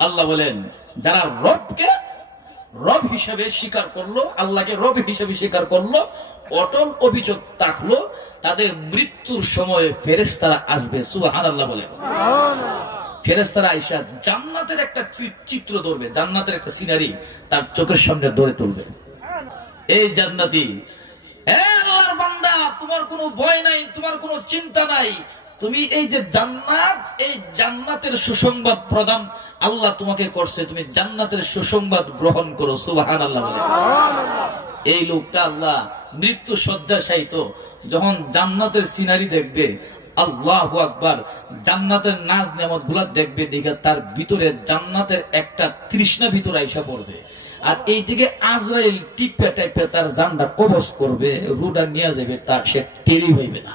আল্লাহ বলেন যারা রবকে রব হিসেবে স্বীকার করল আল্লাহকে রব হিসেবে স্বীকার করল অটল অভিযোগ থাকল তাদের মৃত্যুর সময় ফেরেশতারা আসবে আল্লাহ বলে। ফেরেশতারা আইসা জান্নাতের একটা চিত্র ধরবে জান্নাতের একটা সিনারি তার চোখের সামনে ধরে তুলবে। এই জান্নাতি তোমার কোনো ভয় নাই তোমার কোনো চিন্তা নাই তুমি এই যে জান্নাত, এই জান্নাতের সুসংবাদ প্রদান আল্লাহ তোমাকে করছে। তুমি জান্নাতের সুসংবাদ গ্রহণ করো সুবাহান আল্লাহ এই লোকটা আল্লাহ মৃত্যু শয্যাশায়িত। যখন জান্নাতের সিনারি দেখবে, আল্লাহ আকবার, জান্নাতের নাচ নেমতগুলা দেখবে, দেখে তার ভিতরে জান্নাতের একটা তৃষ্ণা ভিতরে আইসা পড়বে। আর এইদিকে আজরাইল টিপে টাইপে তার জানটা কবচ করবে, রুডা নিয়ে যাবে, তার সে টেরি হইবে না।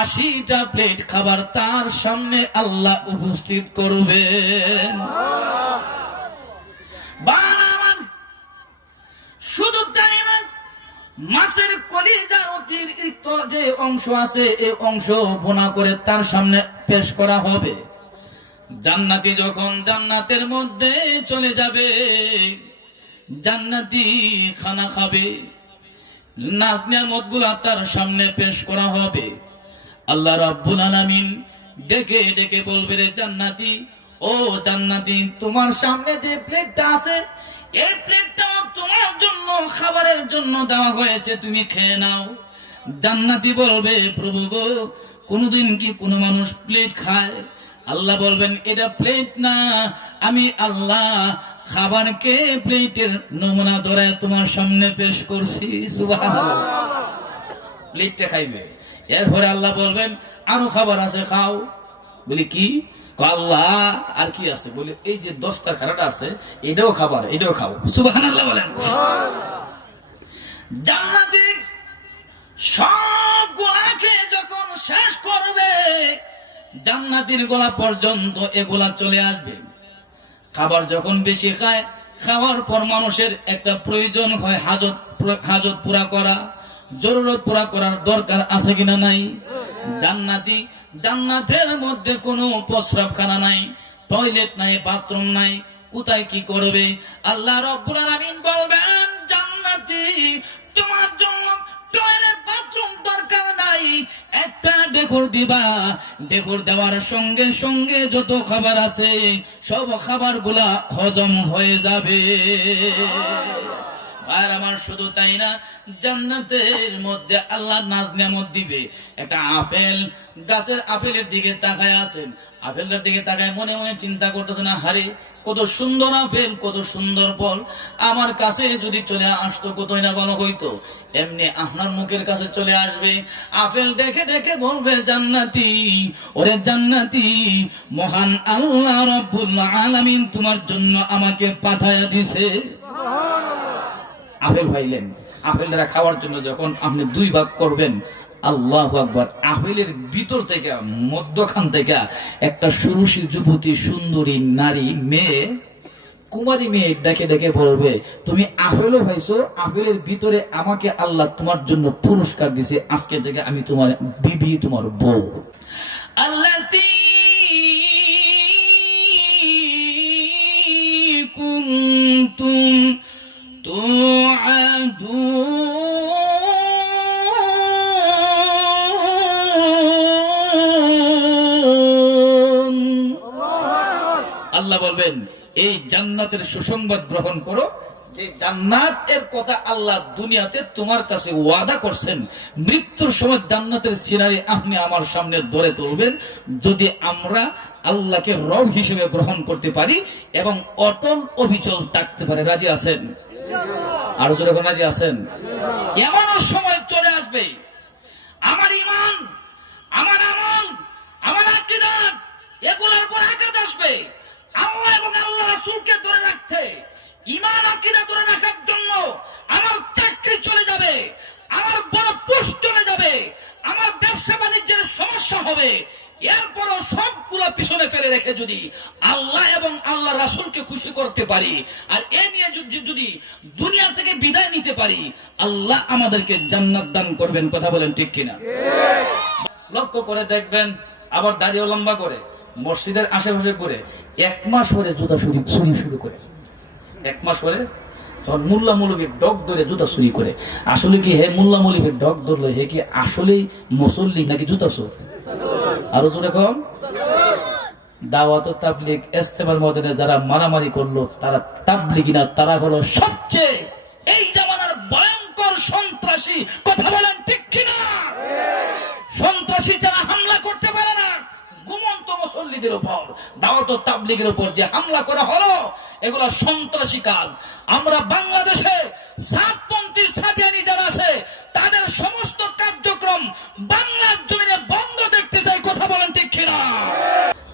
আশিটা প্লেট খাবার তার সামনে আল্লাহ উপস্থিত করবে। শুধু তাই না মাছের কলিজার অতিরিক্ত যে অংশ আছে এই অংশ বোনা করে তার সামনে পেশ করা হবে। জান্নাতি যখন জান্নাতের মধ্যে চলে যাবে, জান্নাতি খানা খাবে নাজ নিয়ামতগুলা তার সামনে পেশ করা হবে। আল্লাহ রাব্বুল আলামিন ডেকে ডেকে বলবে রে জান্নাতি, ও জান্নাতি, তোমার সামনে যে প্লেটটা আছে, এই প্লেটটা তোমার জন্য, খাবারের জন্য দেওয়া হয়েছে, তুমি খেয়ে নাও। জান্নাতি বলবে, প্রভু গো, কোনদিন কি কোনো মানুষ প্লেট খায়? আল্লাহ বলবেন, এটা প্লেট না, আমি আল্লাহ খাবারকে প্লেটের নমুনা ধরে তোমার সামনে পেশ করছি প্লেটটা খাইবে। এরপরে আল্লাহ বলবেন আরও খাবার আছে খাও। বলি কি? আল্লাহ আর কি আছে? বলে এই যে দশটা খানাটা আছে এটাও খাবার এটাও খাও। সুবাহান আল্লাহ বলেন জান্নাতি সব গোলাকে যখন শেষ করবে জান্নাতির গোলা পর্যন্ত এগুলা চলে আসবে। খাবার যখন বেশি খায় খাওয়ার পর মানুষের একটা প্রয়োজন হয় হাজত হাজত পুরা করা। জরুরত পুরা করার দরকার আছে কিনা নাই? জান্নাতি, জান্নাতের মধ্যে কোনো প্রস্রাবখানা নাই টয়লেট নাই বাথরুম নাই, কোথায় কি করবে? আল্লাহ রব্বুল আলামিন বলবেন, জান্নাতি, তোমার জন্য টয়লেট বাথরুম দরকার নাই। একটা ডেকর দিবা, ডেকর দেওয়ার সঙ্গে সঙ্গে যত খাবার আছে, সব খাবারগুলা হজম হয়ে যাবে। আর আমার শুধু তাই না, জান্নাতের মধ্যে আল্লাহ নাজ দিবে। একটা আপেল, গাছের আপেলের দিকে তাকায় আছেন। দিকে তাকায় মনে মনে চিন্তা করতেছে না, হারে, কত সুন্দর আপেল, কত সুন্দর ফল। আমার কাছে যদি চলে আসতো, কতই না ভালো হইতো। এমনি আপনার মুখের কাছে চলে আসবে। আপেল দেখে দেখে বলবে, জান্নাতি, ওরে জান্নাতি, মহান আল্লাহ রব্বুল আলামিন তোমার জন্য আমাকে পাঠায়া দিছে আপেল পাইলেন আপেলটা খাওয়ার জন্য যখন আপনি দুই ভাগ করবেন, আল্লাহ আকবর, আপেলের ভিতর থেকে, মধ্যখান থেকে একটা সুরুষী যুবতী সুন্দরী নারী মেয়ে, কুমারী মেয়ে ডেকে ডেকে বলবে, তুমি আপেলও হয়েছো আপেলের ভিতরে আমাকে আল্লাহ তোমার জন্য পুরস্কার দিছে, আজকে থেকে আমি তোমার বিবি, তোমার বউ। আল্লাহ কুম তুম বলবেন এই জান্নাতের সুসংবাদ গ্রহণ করো, যে জান্নাতের কথা আল্লাহ দুনিয়াতে তোমার কাছে ওয়াদা করছেন, মৃত্যুর সময় জান্নাতের সিনারি আপনি আমার সামনে ধরে তুলবেন, যদি আমরা আল্লাহকে রব হিসেবে গ্রহণ করতে পারি এবং অটল অবিচল থাকতে পারে। রাজি আছেন? আরও জোরে রাজি আছেন? এমন সময় চলে আসবে, আমার ইমান, আমার আমল, আমার আকিদাত, এগুলোর উপর আঘাত আসবে আল্লাহ এবং আল্লাহ রাসূল রেখে যদি আল্লাহ এবং আল্লাহ রাসূলকে খুশি করতে পারি, আর এ নিয়ে যদি দুনিয়া থেকে বিদায় নিতে পারি, আল্লাহ আমাদেরকে জান্নাত দান করবেন, কথা বলেন ঠিক কিনা? লক্ষ্য করে দেখবেন, আবার দাঁড়িয়ে লম্বা করে, মসজিদের আশেপাশে করে, এক মাস পরে জুতা চুরি চুরি শুরু করে। এক মাস পরে তখন মুল্লা মৌলবীর ডগ ধরে জুতা চুরি করে। আসলে কি হে মুল্লা মৌলবীর ডগ ধরলো? হে কি আসলেই মুসল্লি নাকি জুতা চোর? আরও জোরে কম? দাওয়াত ও তাবলিগ ইস্তেমাল মদনে যারা মারামারি করল, তারা তাবলিগি না, তারা হলো সবচেয়ে এই জামানার ভয়ঙ্কর সন্ত্রাসী। কথা বলেন ঠিক কিনা? সন্ত্রাসী যারা হামলা করতে পারে না দাওয়াত তাবলিগের উপর যে হামলা করা হলো, এগুলো সন্ত্রাসী কাজ আমরা বাংলাদেশে সাতপন্থী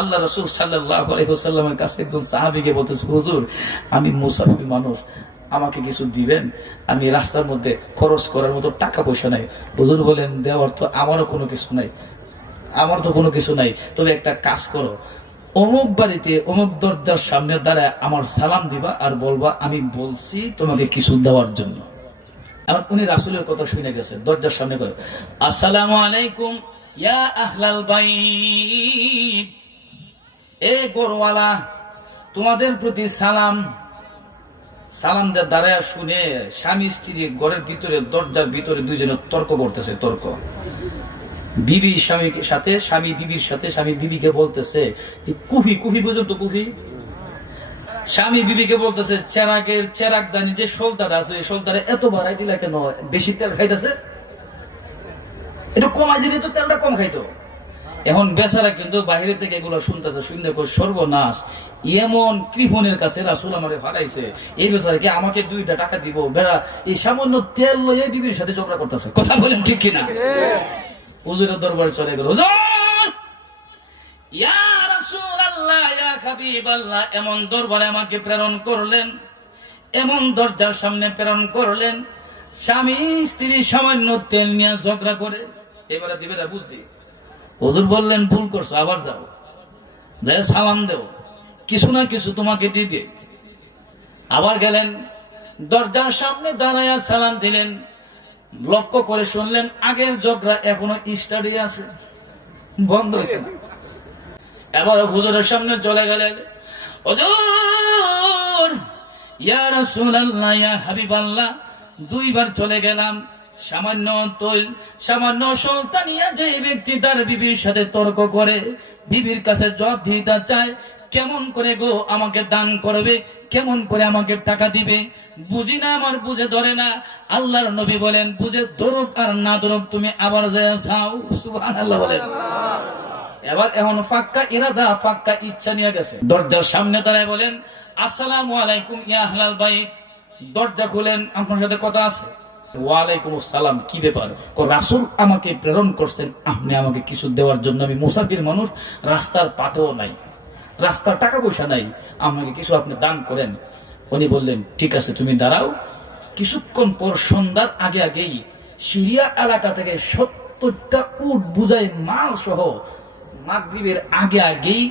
আল্লাহ রসুল সাল্লাহ আলহিহাল্লামের কাছে একজন সাহাবিকে বলতেছে, হুজুর, আমি মুসাফির মানুষ, আমাকে কিছু দিবেন? আমি রাস্তার মধ্যে খরচ করার মতো টাকা পয়সা নাই। হুজুর বলেন, দেওয়ার তো আমারও কোনো কিছু নাই। আমার তো কোনো কিছু নাই। তবে একটা কাজ করো। অমুক বাড়িতে, অমুক দরজার সামনে দাঁড়ায় আমার সালাম দিবা আর বলবা, আমি বলছি তোমাকে কিছু দেওয়ার জন্য। আমার উনি রাসুলের কথা শুনে গেছে, দরজার সামনে করে আসসালামু আলাইকুম, ইয়া আহলাল বাইত। এ গোরওয়ালা, তোমাদের প্রতি সালাম। সালাম দিয়ে দাঁড়ায় শুনে স্বামী স্ত্রী ঘরের ভিতরে, দরজার ভিতরে দুইজনে তর্ক করতেছে, তর্ক। বিবি স্বামীর সাথে, স্বামী বিবির সাথে, স্বামী বিবিকে বলতেছে কুহি কুহি পর্যন্ত কুহি? স্বামী বিবিকে বলতেছে চেরাকের চেরাক দানি যে সোলদার আছে এই সলতারে এত ভাড়াই দিলা কেন? বেশি তেল খাইতেছে? এটা কমাই দিলে তো তেলটা কম খাইতো। এখন বেচারা কিন্তু বাইরে থেকে এগুলো শুনতেছে, শুনতে সর্বনাশ। এমন কৃপণের কাছে রাসুল আমারে ফাটাইছে এই বেচারাকে আমাকে দুইটা টাকা দিব। বেড়া, এই সামান্য তেল লইয়ে বিবির সাথে ঝগড়া করতেছে। কথা বলেন ঠিক কিনা? হুজুরের দরবারে চলে গেল এমন দরবারে আমাকে প্রেরণ করলেন, এমন দরজার সামনে প্রেরণ করলেন, স্বামী স্ত্রী সামান্য তেল নিয়ে ঝগড়া করে। এবারে দিবে না বুঝছি হুজুর বললেন, ভুল করছ, আবার যাও যাই সালাম দেও কিছু না কিছু তোমাকে দিবে। আবার গেলেন, দরজার সামনে দাঁড়াইয়া সালাম দিলেন, লক্ষ্য করে শুনলেন, আগের ঝগড়া এখনও স্টাডি আছে, বন্ধ হয়েছে। এবার হুজুরের সামনে চলে গেলেন, হুজুর, ইয়া রাসূলুল্লাহ, ইয়া হাবিবাল্লাহ, দুইবার চলে গেলাম সামান্য সামান্য সন্তানিয়া যে ব্যক্তি তার বিবির সাথে তর্ক করে, বিবির কাছে জবাব দিতে চায়, কেমন করে গো আমাকে দান করবে, কেমন করে আমাকে টাকা দিবে, বুঝি না আমার বুঝে ধরে না, আল্লাহর নবী বলেন, বুঝে ধরুক আর না ধরুক তুমি আবার চাও। সুবহানাল্লাহ বলেন। এবার এখন ফাক্কা ইরাদা ফাক্কা ইচ্ছা নিয়ে গেছে। দরজার সামনে দাঁড়ায় বলেন, আসসালামু আলাইকুম ইয়া আহলাল বাইত। দরজা খুলেন, আপনার সাথে কথা আছে। ওয়ালাইকুম আসসালাম, কি ব্যাপার? রাসূল আমাকে প্রেরণ করছেন, আপনি আমাকে কিছু দেওয়ার জন্য। আমি মুসাফির মানুষ, রাস্তার পাতেও নাই, রাস্তার টাকা পয়সা নাই, আমাকে কিছু আপনি দান করেন। উনি বললেন, ঠিক আছে, তুমি দাঁড়াও। কিছুক্ষণ পর সন্ধ্যার আগে আগেই সিরিয়া এলাকা থেকে সত্তরটা উট বুঝাই মাল সহ মাগরিবের আগে আগেই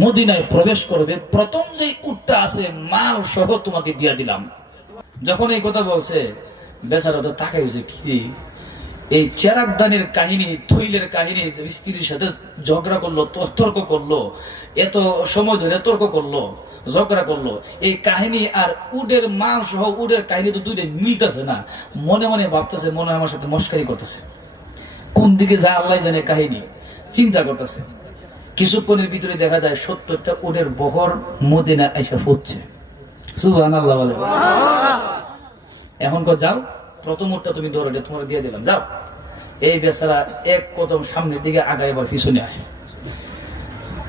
মদিনায় প্রবেশ করবে। প্রথম যে উটটা আছে, মাল সহ তোমাকে দিয়া দিলাম। যখন এই কথা বলছে বেচারা তো হয়েছে কি এই চেরাকদানের কাহিনী, থইলের কাহিনী স্ত্রীর সাথে ঝগড়া করল, তর্ক করল, এত সময় ধরে তর্ক করল, ঝগড়া করল। এই কাহিনী আর উডের মাল সহ উডের কাহিনী তো দুইটা মিলতেছে না। মনে মনে ভাবতেছে, মনে আমার সাথে মস্কারি করতেছে। কোন দিকে যা আল্লাহ জানে কাহিনী? চিন্তা করতেছে। কিছুক্ষণের ভিতরে দেখা যায় সত্তরটা উডের বহর মদিনা এসে ফুটছে। সুবহানাল্লাহ বলে। এখন কো যাও, প্রথম ওরটা তুমি ধরে তোমার দিয়ে দিলাম, যাও। এই বেচারা এক কদম সামনের দিকে আগায় এবার পিছনে আয়।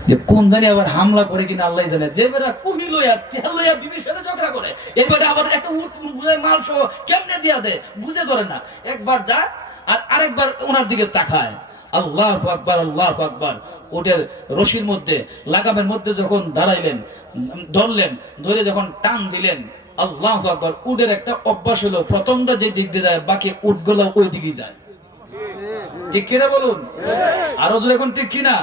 যে কোন জানি আবার হামলা করে কিনা আল্লাহ জানে, যে বেড়া কুহি লইয়া তেল লইয়া বিবির সাথে ঝগড়া করে এবারে আবার একটা উট বুঝে মাল সহ কেমনে দিয়া দেয়, বুঝে ধরে না। একবার যা আর আরেকবার ওনার দিকে তাকায়। আল্লাহ আকবার আল্লাহ আকবার। ওটের রশির মধ্যে লাগামের মধ্যে যখন দাঁড়াইলেন ধরলেন ধরে যখন টান দিলেন আল্লাহ আকবার উটের একটা অভ্যাস হলো প্রথমটা যে দিক দিয়ে যায় বাকি উটগুলো ওই দিকে যায়। ঠিক কিনা বলুন? আরও যদি এখন ঠিক কিনা?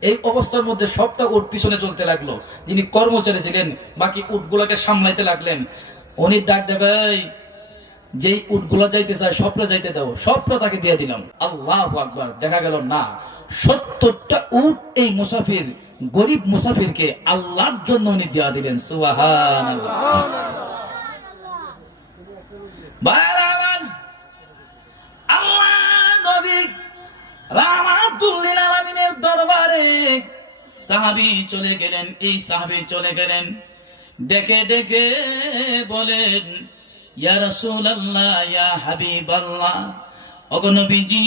এই অবস্থার মধ্যে সবটা উট পিছনে চলতে লাগল। যিনি কর্মচারী ছিলেন বাকি উটগুলোকে সামলাইতে লাগলেন। উনি ডাক দেবে "এই, যেই উটগুলো যাইতে চায় সবটা যাইতে দাও সবটা তাকে দিয়ে দিলাম। আল্লাহ আকবার, দেখা গেল না, সত্তরটা উট এই মুসাফির, গরিব মুসাফিরকে আল্লাহর জন্য উনি দেওয়া দিলেন সুবাহান আল্লাহ নবী দরবারে চলে গেলেন, এই সাহাবী চলে গেলেন। ডেকে ডেকে বলেন ইয়া রাসূলুল্লাহ, ইয়া হাবিবাল্লাহ। ওগো নবীজি,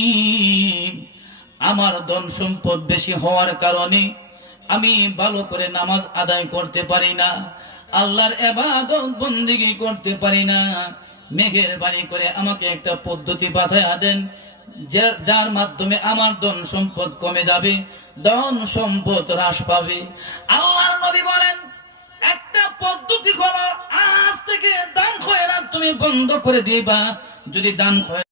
আমার ধন সম্পদ বেশি হওয়ার কারণে আমি ভালো করে নামাজ আদায় করতে পারি না, আল্লাহর এবাদত বন্দিগি করতে পারি না। মেঘের বাড়ি করে আমাকে একটা পদ্ধতি বাধায়া দেন যার মাধ্যমে আমার ধন সম্পদ কমে যাবে, ধন সম্পদ হ্রাস পাবে। আল্লাহ নবী বলেন পদ্ধতি করো। আজ থেকে দান খয়রাত তুমি বন্ধ করে দিবা। যদি দান খয়রাত